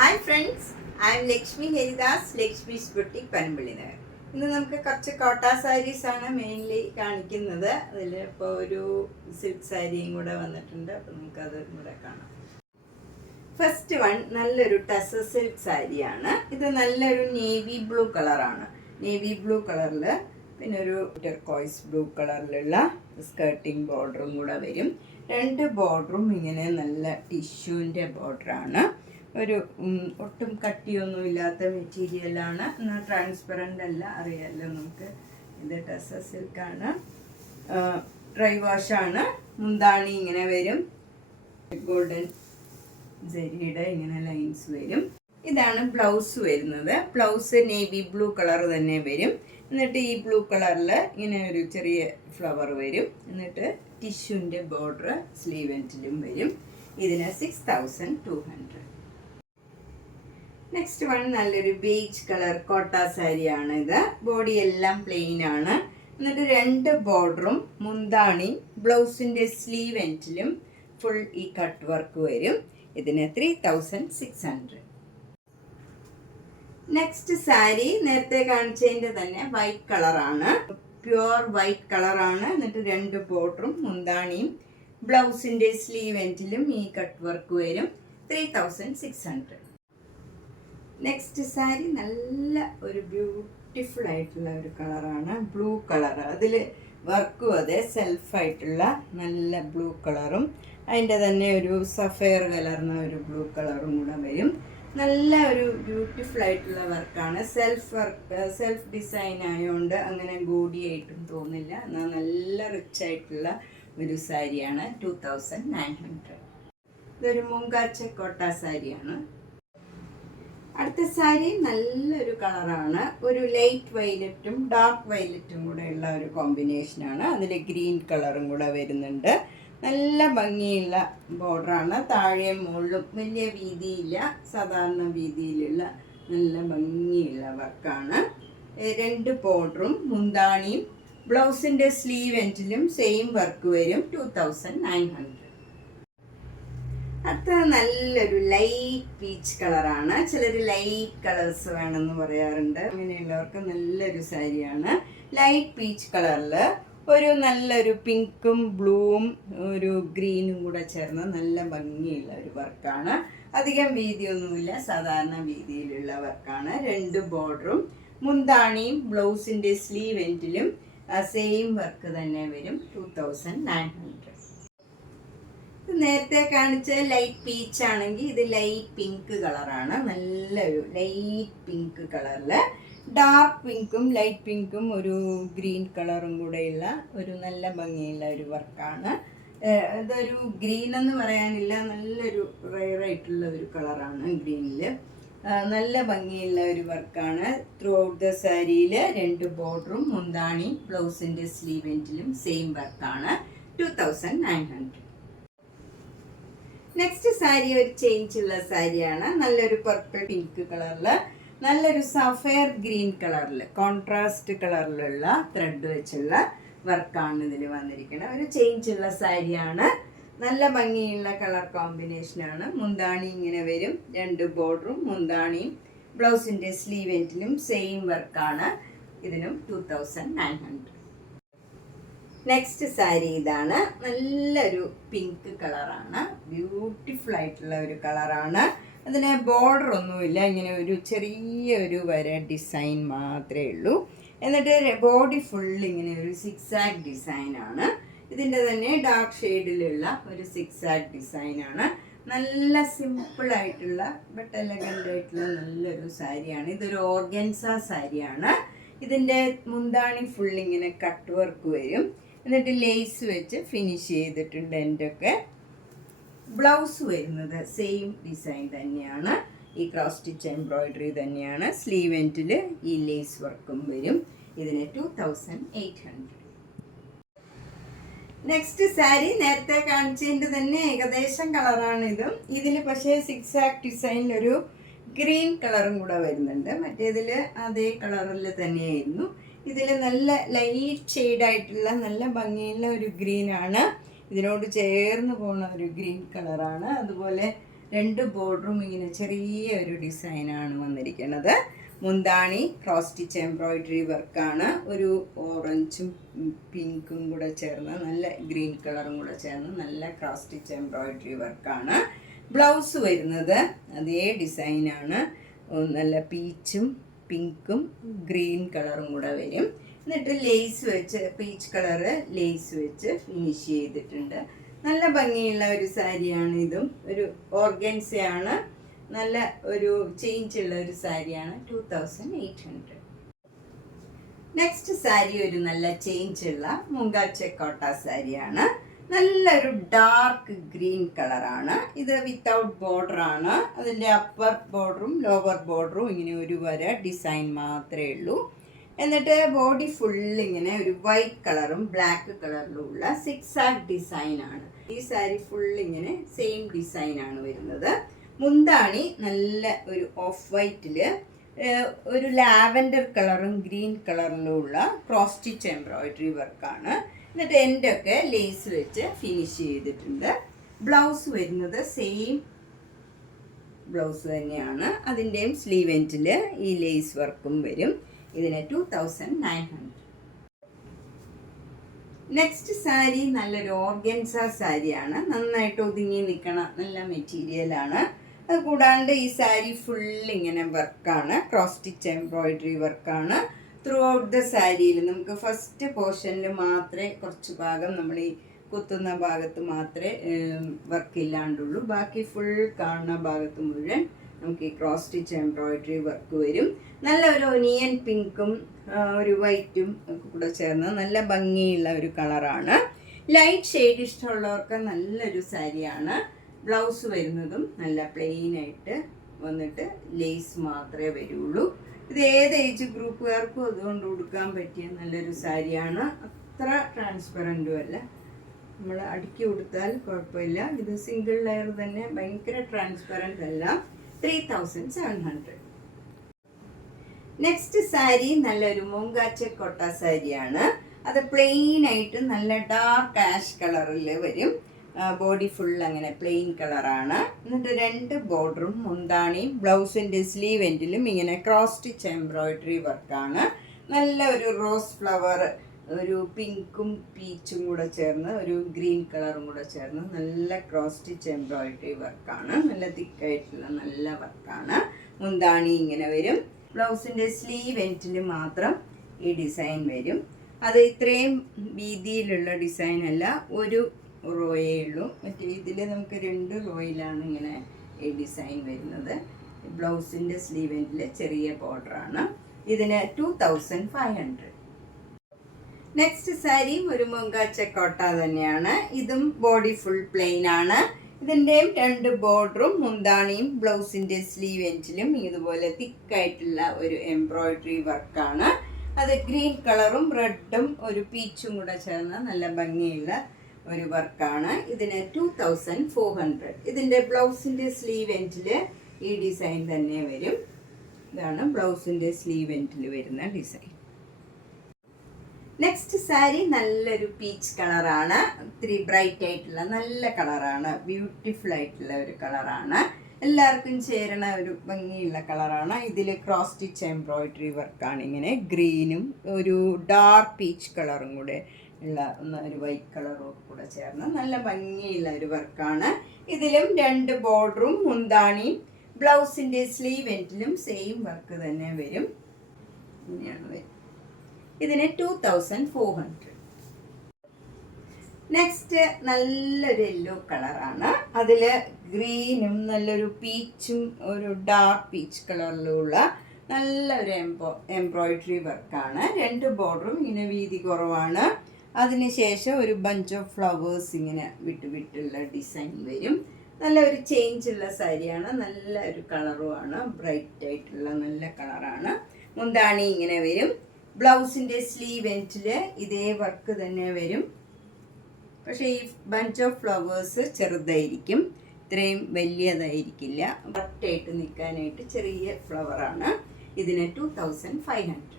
Hi friends, I M Lakshmi Haridas, Lakshmi's boutique Panampilly Nagar. ഇന്ന് നമുക്ക് കുറച്ച് കോട്ട സാരീസ് ആണ് മെയിൻലി കാണിക്കുന്നത്. അതിൽ ഇപ്പോൾ ഒരു സിൽക്ക് സാരിയും കൂടെ വന്നിട്ടുണ്ട്, അപ്പോൾ നമുക്കത് കൂടെ കാണാം. ഫസ്റ്റ് വൺ നല്ലൊരു ടസർ സിൽക്ക് സാരിയാണ്. ഇത് നല്ലൊരു നേവി ബ്ലൂ കളറാണ്. നേവി ബ്ലൂ കളറിൽ പിന്നെ ഒരു ടെർക്കോയ്സ് ബ്ലൂ കളറിലുള്ള സ്കേർട്ടിങ് ബോർഡറും കൂടെ വരും. രണ്ട് ബോർഡറും ഇങ്ങനെ നല്ല ടിഷ്യൂവിൻ്റെ ബോർഡറാണ്. ഒരു ഒട്ടും കട്ടിയൊന്നും ഇല്ലാത്ത മെറ്റീരിയലാണ്. എന്നാൽ ട്രാൻസ്പെറൻ്റ് അല്ല, അറിയാമല്ലോ നമുക്ക്. ഇത് ടസർ സിൽക്കാണ്, ഡ്രൈ വാഷാണ്. മുന്താണി ഇങ്ങനെ വരും, ഗോൾഡൻ ജരിയുടെ ഇങ്ങനെ ലൈൻസ് വരും. ഇതാണ് ബ്ലൗസ് വരുന്നത്. ബ്ലൗസ് നേവി ബ്ലൂ കളർ തന്നെ വരും. എന്നിട്ട് ഈ ബ്ലൂ കളറിൽ ഇങ്ങനെ ഒരു ചെറിയ ഫ്ലവർ വരും. എന്നിട്ട് ടിഷ്യൂൻ്റെ ബോർഡർ സ്ലീവ് എൻഡിലും വരും. ഇതിന് 6200. നെക്സ്റ്റ് വൺ നല്ലൊരു ബേജ് കളർ കോട്ട സാരിയാണ്. ഇത് ബോഡി എല്ലാം പ്ലെയിൻ ആണ്. എന്നിട്ട് രണ്ട് ബോർഡറും മുന്താണി ബ്ലൗസിൻ്റെ സ്ലീവ് എൻഡിലും ഫുൾ ഈ കട്ട് വർക്ക് വരും. ഇതിന് 3600. നെക്സ്റ്റ് സാരി നേരത്തെ കാണിച്ചതിൻ്റെ തന്നെ വൈറ്റ് കളറാണ്, പ്യുവർ വൈറ്റ് കളറാണ്. എന്നിട്ട് രണ്ട് ബോർഡറും മുന്താണിയും ബ്ലൗസിൻ്റെ സ്ലീവ് എൻഡിലും ഈ കട്ട് വർക്ക് വരും. 3600. നെക്സ്റ്റ് സാരി നല്ല ഒരു ബ്യൂട്ടിഫുൾ ആയിട്ടുള്ള ഒരു കളറാണ്, ബ്ലൂ കളർ. അതിൽ വർക്കും അതെ സെൽഫായിട്ടുള്ള നല്ല ബ്ലൂ കളറും അതിൻ്റെ തന്നെ ഒരു സഫയർ കലർന്ന ഒരു ബ്ലൂ കളറും കൂടെ വരും. നല്ല ഒരു ബ്യൂട്ടിഫുൾ ആയിട്ടുള്ള വർക്കാണ്. സെൽഫ് ഡിസൈൻ ആയതുകൊണ്ട് അങ്ങനെ ഗോഡിയായിട്ടും തോന്നില്ല. എന്നാൽ നല്ല റിച്ച് ആയിട്ടുള്ള ഒരു സാരിയാണ്. 2900. ഇതൊരു മൂങ്കാച്ച കോട്ട സാരിയാണ്. അടുത്ത സാരി നല്ലൊരു കളറാണ്. ഒരു ലൈറ്റ് വയലറ്റും ഡാർക്ക് വയലറ്റും കൂടെ ഉള്ള ഒരു കോമ്പിനേഷനാണ്. അതിൽ ഗ്രീൻ കളറും കൂടെ വരുന്നുണ്ട്. നല്ല ഭംഗിയുള്ള ബോർഡറാണ്. താഴെയും മുകളിലും വലിയ വീതിയില്ല, സാധാരണ വീതിയിലുള്ള നല്ല ഭംഗിയുള്ള വർക്കാണ്. രണ്ട് ബോർഡറും മുന്താണിയും ബ്ലൗസിൻ്റെ സ്ലീവ് എൻഡിലും സെയിം വർക്ക് വരും. 2900. അടുത്ത നല്ലൊരു ലൈറ്റ് പീച്ച് കളറാണ്. ചിലർ ലൈറ്റ് കളേഴ്സ് വേണമെന്ന് പറയാറുണ്ട്. അങ്ങനെയുള്ളവർക്ക് നല്ലൊരു സാരിയാണ്. ലൈറ്റ് പീച്ച് കളറിൽ ഒരു നല്ലൊരു പിങ്കും ബ്ലൂവും ഒരു ഗ്രീനും കൂടെ ചേർന്ന് നല്ല ഭംഗിയുള്ള ഒരു വർക്കാണ്. അധികം വീതിയൊന്നുമില്ല, സാധാരണ വീതിയിലുള്ള വർക്കാണ്. രണ്ട് ബോർഡറും മുന്താണിയും ബ്ലൗസിൻ്റെ സ്ലീവ് എൻഡിലും സെയിം വർക്ക് തന്നെ വരും. 2900. നേരത്തെ കാണിച്ച ലൈറ്റ് പീച്ച് ആണെങ്കിൽ ഇത് ലൈറ്റ് പിങ്ക് കളറാണ്. നല്ലൊരു ലൈറ്റ് പിങ്ക് കളറിൽ ഡാർക്ക് പിങ്കും ലൈറ്റ് പിങ്കും ഒരു ഗ്രീൻ കളറും കൂടെയുള്ള ഒരു നല്ല ഭംഗിയുള്ള ഒരു വർക്കാണ്. ഇതൊരു ഗ്രീൻ എന്ന് പറയാനില്ല, നല്ലൊരു റെയറായിട്ടുള്ള ഒരു കളറാണ് ഗ്രീനിൽ. നല്ല ഭംഗിയുള്ള ഒരു വർക്കാണ്. ത്രൂ ഔട്ട് ദ സാരിയിൽ രണ്ട് ബോർഡറും മുന്താണി ബ്ലൗസിൻ്റെ സ്ലീവ് എൻഡിലും സെയിം വർക്കാണ്. 2900. നെക്സ്റ്റ് സാരി ഒരു ചേഞ്ചുള്ള സാരിയാണ്. നല്ലൊരു പർപ്പിൾ പിങ്ക് കളറിൽ നല്ലൊരു സഫയർ ഗ്രീൻ കളറിൽ കോൺട്രാസ്റ്റ് കളറിലുള്ള ത്രെഡ് വെച്ചുള്ള വർക്കാണ് ഇതിൽ വന്നിരിക്കുന്നത്. ഒരു ചേഞ്ചുള്ള സാരിയാണ്. നല്ല ഭംഗിയുള്ള കളർ കോമ്പിനേഷനാണ്. മുന്താണി ഇങ്ങനെ വരും. രണ്ട് ബോർഡറും മുന്താണിയും ബ്ലൗസിൻ്റെ സ്ലീവ് എൻഡിലും സെയിം വർക്കാണ്. ഇതിനും 2900. നെക്സ്റ്റ് സാരി ഇതാണ്. നല്ലൊരു പിങ്ക് കളറാണ്, ബ്യൂട്ടിഫുൾ ആയിട്ടുള്ള ഒരു കളറാണ്. അതിന് ബോർഡർ ഒന്നുമില്ല, ഇങ്ങനെ ഒരു ചെറിയ ഒരു വര ഡിസൈൻ മാത്രമേ ഉള്ളൂ. എന്നിട്ട് ബോഡി ഫുൾ ഇങ്ങനെ ഒരു സിക്സാഗ് ഡിസൈനാണ്. ഇതിൻ്റെ തന്നെ ഡാർക്ക് ഷെയ്ഡിലുള്ള ഒരു സിക്സാഗ് ഡിസൈനാണ്. നല്ല സിമ്പിളായിട്ടുള്ള ബട്ട് എലഗൻ്റ് ആയിട്ടുള്ള നല്ലൊരു സാരിയാണ്. ഇതൊരു ഓർഗൻസ സാരിയാണ്. ഇതിൻ്റെ മുന്താണി ഫുൾ ഇങ്ങനെ കട്ട് വർക്ക് വരും. എന്നിട്ട് ലേസ് വെച്ച് ഫിനിഷ് ചെയ്തിട്ടുണ്ട്. എൻ്റെ ഒക്കെ ബ്ലൗസ് വരുന്നത് സെയിം ഡിസൈൻ തന്നെയാണ്. ഈ ക്രോസ് സ്റ്റിച്ച് എംബ്രോയിഡറി തന്നെയാണ്. സ്ലീവ് എൻഡിൽ ഈ ലേസ് വർക്കും വരും. ഇതിന് 2800. നെക്സ്റ്റ് സാരി നേരത്തെ കാണിച്ചതിൻ്റെ തന്നെ ഏകദേശം കളറാണ് ഇതും. ഇതിൽ പക്ഷേ സിക്സാക് ഡിസൈനിലൊരു ഗ്രീൻ കളറും കൂടെ വരുന്നുണ്ട്. മറ്റേതിൽ അതേ കളറിൽ തന്നെയായിരുന്നു. ഇതിൽ നല്ല ലൈറ്റ് ഷെയ്ഡായിട്ടുള്ള നല്ല ഭംഗിയുള്ള ഒരു ഗ്രീനാണ്. ഇതിനോട് ചേർന്ന് പോകുന്ന ഒരു ഗ്രീൻ കളറാണ്. അതുപോലെ രണ്ട് ബോർഡറും ഇങ്ങനെ ചെറിയ ഒരു ഡിസൈനാണ് വന്നിരിക്കുന്നത്. മുന്താണി ക്രോസ് സ്റ്റിച്ച് എംബ്രോയിഡറി വർക്കാണ്. ഒരു ഓറഞ്ചും പിങ്കും കൂടെ ചേർന്ന് നല്ല ഗ്രീൻ കളറും കൂടെ ചേർന്ന് നല്ല ക്രോസ് സ്റ്റിച്ച് എംബ്രോയിഡറി വർക്കാണ്. ബ്ലൗസ് വരുന്നത് അതേ ഡിസൈനാണ്. നല്ല പീച്ചും പിങ്കും ഗ്രീൻ കളറും കൂടെ വരും. എന്നിട്ട് ലേസ് വെച്ച് പീച്ച് കളറ് ലേസ് വെച്ച് ഫിനിഷ് ചെയ്തിട്ടുണ്ട്. നല്ല ഭംഗിയുള്ള ഒരു സാരിയാണ്. ഇതും ഒരു ഓർഗൻസയാണ്. നല്ല ഒരു ചേഞ്ച് ഉള്ള ഒരു സാരിയാണ്. 2800. നെക്സ്റ്റ് സാരി ഒരു നല്ല ചേഞ്ച് ഉള്ള മുങ്കാച്ചക്കോട്ട സാരിയാണ്. നല്ലൊരു ഡാർക്ക് ഗ്രീൻ കളറാണ്. ഇത് വിത്തൗട്ട് ബോർഡർ ആണ്. അതിൻ്റെ അപ്പർ ബോർഡറും ലോവർ ബോർഡറും ഇങ്ങനെ ഒരു വര ഡിസൈൻ മാത്രമേ ഉള്ളൂ. എന്നിട്ട് ബോഡി ഫുൾ ഇങ്ങനെ ഒരു വൈറ്റ് കളറും ബ്ലാക്ക് കളറിലും ഉള്ള സിക്സാക് ഡിസൈനാണ്. ഈ സാരി ഫുൾ ഇങ്ങനെ സെയിം ഡിസൈനാണ് വരുന്നത്. മുന്താണി നല്ല ഒരു ഓഫ് വൈറ്റിൽ ഒരു ലാവൻഡർ കളറും ഗ്രീൻ കളറിലും ഉള്ള ക്രോസ് സ്റ്റിച്ച് എംബ്രോയിഡറി വർക്കാണ്. എന്നിട്ട് എൻ്റെയൊക്കെ ലേസ് വെച്ച് ഫിനിഷ് ചെയ്തിട്ടുണ്ട്. ബ്ലൗസ് വരുന്നത് സെയിം ബ്ലൗസ് തന്നെയാണ്. അതിൻ്റെയും സ്ലീവ് എൻഡിൽ ഈ ലേസ് വർക്കും വരും. ഇതിന് 2900. നെക്സ്റ്റ് സാരി നല്ലൊരു ഓർഗൻസ സാരിയാണ്. നന്നായിട്ട് ഒതുങ്ങി നിൽക്കണ നല്ല മെറ്റീരിയലാണ്. അത് കൂടാണ്ട് ഈ സാരി ഫുൾ ഇങ്ങനെ വർക്കാണ്. ക്രോസ് സ്റ്റിച്ച് എംബ്രോയിഡറി വർക്കാണ്. ത്രൂ ഔട്ട് ദ സാരിയിൽ നമുക്ക് ഫസ്റ്റ് പോർഷനിൽ മാത്രമേ കുറച്ച് ഭാഗം നമ്മൾ ഈ കുത്തുന്ന ഭാഗത്ത് മാത്രമേ വർക്കില്ലാണ്ടുള്ളൂ. ബാക്കി ഫുൾ കാണുന്ന ഭാഗത്ത് മുഴുവൻ നമുക്ക് ഈ ക്രോസ് സ്റ്റിച്ച് എംബ്രോയിഡറി വർക്ക് വരും. നല്ല ഒരു ഒനിയൻ പിങ്കും ഒരു വൈറ്റും ഒക്കെ കൂടെ ചേർന്ന് നല്ല ഭംഗിയുള്ള ഒരു കളറാണ്. ലൈറ്റ് ഷെയ്ഡ് ഇഷ്ടമുള്ളവർക്ക് നല്ലൊരു സാരിയാണ്. ബ്ലൗസ് വരുന്നതും നല്ല പ്ലെയിൻ ആയിട്ട് വന്നിട്ട് ലേസ് മാത്രമേ വരുള്ളൂ. ഇത് ഏത് ഏജ് ഗ്രൂപ്പുകാർക്കും അതുകൊണ്ട് ഉടുക്കാൻ പറ്റിയ നല്ലൊരു സാരിയാണ്. അത്ര ട്രാൻസ്പെറൻറ്റും അല്ല, നമ്മൾ അടുക്കി കൊടുത്താൽ കുഴപ്പമില്ല. ഇത് സിംഗിൾ ലെയർ തന്നെ, ഭയങ്കര ട്രാൻസ്പെറൻറ്റ് അല്ല. 3700. നെക്സ്റ്റ് സാരി നല്ലൊരു മുങ്കാച്ചക്കോട്ട സാരിയാണ്. അത് പ്ലെയിൻ ആയിട്ട് നല്ല ഡാർക്ക് ആഷ് കളറിൽ വരും. ബോഡി ഫുൾ അങ്ങനെ പ്ലെയിൻ കളറാണ്. എന്നിട്ട് രണ്ട് ബോർഡറും മുന്താണിയും ബ്ലൗസിൻ്റെ സ്ലീവ് എൻഡിലും ഇങ്ങനെ ക്രോസ് സ്റ്റിച്ച് എംബ്രോയിഡറി വർക്കാണ്. നല്ല ഒരു റോസ് ഫ്ലവർ, ഒരു പിങ്കും പീച്ചും കൂടെ ചേർന്ന് ഒരു ഗ്രീൻ കളറും കൂടെ ചേർന്ന് നല്ല ക്രോസ് സ്റ്റിച്ച് എംബ്രോയിഡറി വർക്കാണ്. നല്ല തിക്കായിട്ടുള്ള നല്ല വർക്കാണ്. മുന്താണി ഇങ്ങനെ വരും. ബ്ലൗസിൻ്റെ സ്ലീവ് എൻഡിൽ മാത്രം ഈ ഡിസൈൻ വരും. അത് ഇത്രയും വീതിയിലുള്ള ഡിസൈൻ അല്ല, ഒരു റോയേ ഉള്ളൂ. മറ്റേ ഇതിൽ നമുക്ക് 2 റോയിലാണ് ഇങ്ങനെ ഈ ഡിസൈൻ വരുന്നത്. ബ്ലൗസിൻ്റെ സ്ലീവ് എൻഡിൽ ചെറിയ ബോർഡറാണ്. ഇതിന് 2500. നെക്സ്റ്റ് സാരി ഒരു മുങ്കാച്ചക്കോട്ട തന്നെയാണ്. ഇതും ബോഡി ഫുൾ പ്ലെയിൻ ആണ്. ഇതിൻ്റെയും 2 ബോർഡറും മുന്താണിയും ബ്ലൗസിൻ്റെ സ്ലീവ് എൻഡിലും ഇതുപോലെ തിക്കായിട്ടുള്ള ഒരു എംബ്രോയിഡറി വർക്കാണ്. അത് ഗ്രീൻ കളറും റെഡും ഒരു പീച്ചും കൂടെ ചേർന്ന നല്ല ഭംഗിയുള്ള ഒരു വർക്കാണ്. ഇതിന് 2400. ഇതിൻ്റെ ബ്ലൗസിൻ്റെ സ്ലീവ് എൻഡിൽ ഈ ഡിസൈൻ തന്നെ വരും. ഇതാണ് ബ്ലൗസിൻ്റെ സ്ലീവ് എൻഡിൽ വരുന്ന ഡിസൈൻ. നെക്സ്റ്റ് സാരി നല്ലൊരു പീച്ച് കളറാണ്. ഇത്തിരി ബ്രൈറ്റ് ആയിട്ടുള്ള നല്ല കളറാണ്. ബ്യൂട്ടിഫുൾ ആയിട്ടുള്ള ഒരു കളറാണ്. എല്ലാവർക്കും ചേരണ ഒരു ഭംഗിയുള്ള കളറാണ്. ഇതിൽ ക്രോസ് സ്റ്റിച്ച് എംബ്രോയിഡറി വർക്കാണ്. ഇങ്ങനെ ഗ്രീനും ഒരു ഡാർക്ക് പീച്ച് കളറും കൂടെ ഉള്ള ഒരു വൈറ്റ് കളറും കൂടെ ചേർന്ന് നല്ല ഭംഗിയുള്ള ഒരു വർക്കാണ്. ഇതിലും 2 ബോർഡറും മുന്താണിയും ബ്ലൗസിൻ്റെ സ്ലീവ് എൻഡിലും സെയിം വർക്ക് തന്നെ വരും. ഇങ്ങനെയാണ് വരും. ഇതിന് 2400. നെക്സ്റ്റ് നല്ലൊരു യെല്ലോ കളറാണ്. അതിൽ ഗ്രീനും നല്ലൊരു പീച്ചും ഒരു ഡാർക്ക് പീച്ച് കളറിലുള്ള നല്ലൊരു എംബ്രോയിഡറി വർക്കാണ്. 2 ബോർഡറും ഇങ്ങനെ വീതി കുറവാണ്. അതിനുശേഷം ഒരു ബഞ്ച് ഓഫ് ഫ്ലവേഴ്സ് ഇങ്ങനെ വിട്ടുള്ള ഡിസൈൻ വരും. നല്ലൊരു ചേഞ്ച് ഉള്ള സാരിയാണ്. നല്ല ഒരു കളറുമാണ്. ബ്രൈറ്റ് ആയിട്ടുള്ള നല്ല കളറാണ്. മുന്താണി ഇങ്ങനെ വരും. ബ്ലൗസിൻ്റെ സ്ലീവ് എൻഡിൽ ഇതേ വർക്ക് തന്നെ വരും. പക്ഷേ ഈ ബഞ്ച് ഓഫ് ഫ്ലവേഴ്സ് ചെറുതായിരിക്കും, ഇത്രയും വലിയതായിരിക്കില്ല. കറക്റ്റായിട്ട് നിൽക്കാനായിട്ട് ചെറിയ ഫ്ലവറാണ്. ഇതിന് 2500.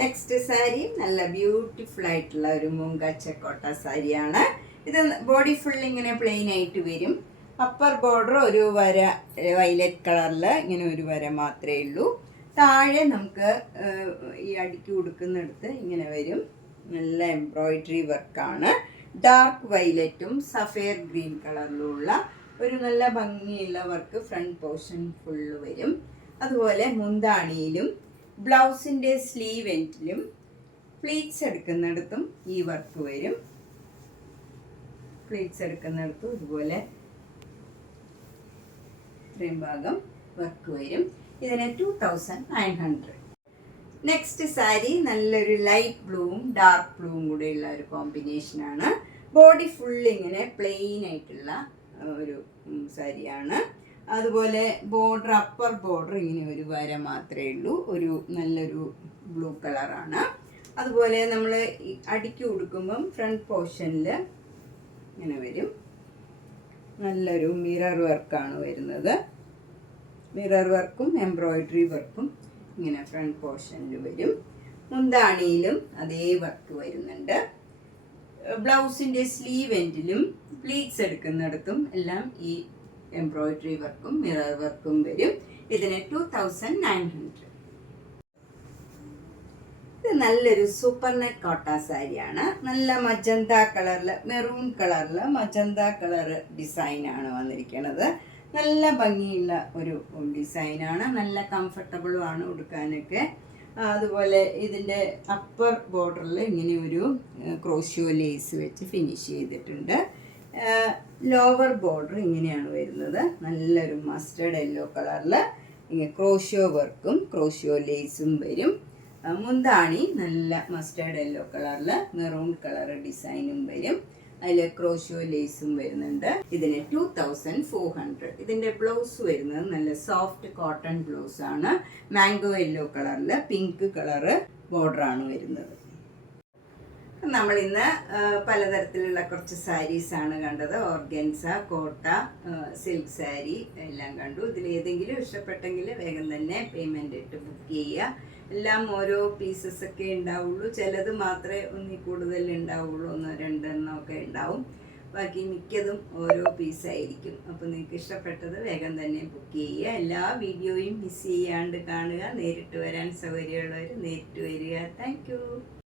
നെക്സ്റ്റ് സാരി നല്ല ബ്യൂട്ടിഫുൾ ആയിട്ടുള്ള ഒരു മുങ്കാച്ചക്കോട്ട സാരിയാണ്. ഇത് ബോഡി ഫുൾ ഇങ്ങനെ പ്ലെയിൻ ആയിട്ട് വരും. അപ്പർ ബോർഡർ ഒരു വര വയലറ്റ് കളറിൽ ഇങ്ങനെ ഒരു വര മാത്രമേ ഉള്ളൂ. താഴെ നമുക്ക് ഈ അടിക്ക് കൊടുക്കുന്നിടത്ത് ഇങ്ങനെ വരും. നല്ല എംബ്രോയിഡറി വർക്കാണ്. ഡാർക്ക് വയലറ്റും സഫയർ ഗ്രീൻ കളറിലുള്ള ഒരു നല്ല ഭംഗിയുള്ള വർക്ക് ഫ്രണ്ട് പോർഷൻ ഫുള്ള് വരും. അതുപോലെ മുന്താണിയിലും ബ്ലൗസിൻ്റെ സ്ലീവ് എൻഡിലും പ്ലീറ്റ്സ് എടുക്കുന്നിടത്തും ഈ വർക്ക് വരും. പ്ലീറ്റ്സ് എടുക്കുന്നിടത്തും ഇതുപോലെ ഇത്രയും ഭാഗം വർക്ക് വരും. ഇതിന് 2900. നെക്സ്റ്റ് സാരി നല്ലൊരു ലൈറ്റ് ബ്ലൂവും ഡാർക്ക് ബ്ലൂവും കൂടെയുള്ള ഒരു കോമ്പിനേഷനാണ്. ബോഡി ഫുൾ ഇങ്ങനെ പ്ലെയിൻ ആയിട്ടുള്ള ഒരു സാരിയാണ്. അതുപോലെ ബോർഡർ അപ്പർ ബോർഡർ ഇങ്ങനെ ഒരു വര മാത്രമേ ഉള്ളൂ. ഒരു നല്ലൊരു ബ്ലൂ കളറാണ്. അതുപോലെ നമ്മൾ അടിക്ക് കൊടുക്കുമ്പം ഫ്രണ്ട് പോർഷനിൽ ഇങ്ങനെ വരും. നല്ലൊരു മിറർ വർക്കാണ് വരുന്നത്. മിറർ വർക്കും എംബ്രോയിഡറി വർക്കും ഇങ്ങനെ ഫ്രണ്ട് പോർഷനിൽ വരും. മുന്താണിയിലും അതേ വർക്ക് വരുന്നുണ്ട്. ബ്ലൗസിൻ്റെ സ്ലീവ് എൻഡിലും പ്ലീറ്റ്സ് എടുക്കുന്നിടത്തും എല്ലാം ഈ എംബ്രോയിഡറി വർക്കും മിറർ വർക്കും വരും. ഇതിന് 2900. ഇത് നല്ലൊരു സൂപ്പർ നെറ്റ് കോട്ട സാരിയാണ്. നല്ല മജന്ത കളറിൽ മെറൂൺ കളറിൽ മജന്ത കളർ ഡിസൈനാണ് വന്നിരിക്കുന്നത്. നല്ല ഭംഗിയുള്ള ഒരു ഡിസൈനാണ്. നല്ല കംഫർട്ടബിളുമാണ് ഉടുക്കാനൊക്കെ. അതുപോലെ ഇതിൻ്റെ അപ്പർ ബോർഡറിൽ ഇങ്ങനെ ഒരു ക്രോഷ്യോ ലേസ് വെച്ച് ഫിനിഷ് ചെയ്തിട്ടുണ്ട്. ലോവർ ബോർഡർ ഇങ്ങനെയാണ് വരുന്നത്. നല്ലൊരു മസ്റ്റേർഡ് യെല്ലോ കളറിൽ ഇങ്ങനെ ക്രോഷ്യോ വർക്കും ക്രോഷ്യോ ലേസും വരും. മുന്താണി നല്ല മസ്റ്റേർഡ് യെല്ലോ കളറിൽ മെറൂൺ കളർ ഡിസൈനും വരും. അതിൽ ക്രോഷ്യോ ലേസും വരുന്നുണ്ട്. ഇതിന് 2400. ഇതിൻ്റെ ബ്ലൗസ് വരുന്നത് നല്ല സോഫ്റ്റ് കോട്ടൺ ബ്ലൗസ് ആണ്. മാംഗോ യെല്ലോ കളറിൽ പിങ്ക് കളറ് ബോർഡറാണ് വരുന്നത്. നമ്മളിന്ന് പലതരത്തിലുള്ള കുറച്ച് സാരീസാണ് കണ്ടത്. ഓർഗൻസ, കോട്ട, സിൽക്ക് സാരി എല്ലാം കണ്ടു. ഇതിൽ ഏതെങ്കിലും ഇഷ്ടപ്പെട്ടെങ്കിൽ വേഗം തന്നെ പേയ്മെൻ്റ് ഇട്ട് ബുക്ക് ചെയ്യുക. എല്ലാം ഓരോ പീസസ് ഒക്കെ ഉണ്ടാവുള്ളൂ. ചിലത് മാത്രമേ ഒന്നിൽ കൂടുതൽ ഉണ്ടാവുള്ളൂ. 1-2 ഒക്കെ ഉണ്ടാവും. ബാക്കി മിക്കതും ഓരോ പീസായിരിക്കും. അപ്പോൾ നിങ്ങൾക്ക് ഇഷ്ടപ്പെട്ടത് വേഗം തന്നെ ബുക്ക് ചെയ്യുക. എല്ലാ വീഡിയോയും മിസ് ചെയ്യാണ്ട് കാണുക. നേരിട്ട് വരാൻ സൗകര്യമുള്ളവർ നേരിട്ട് വരിക. Thank you.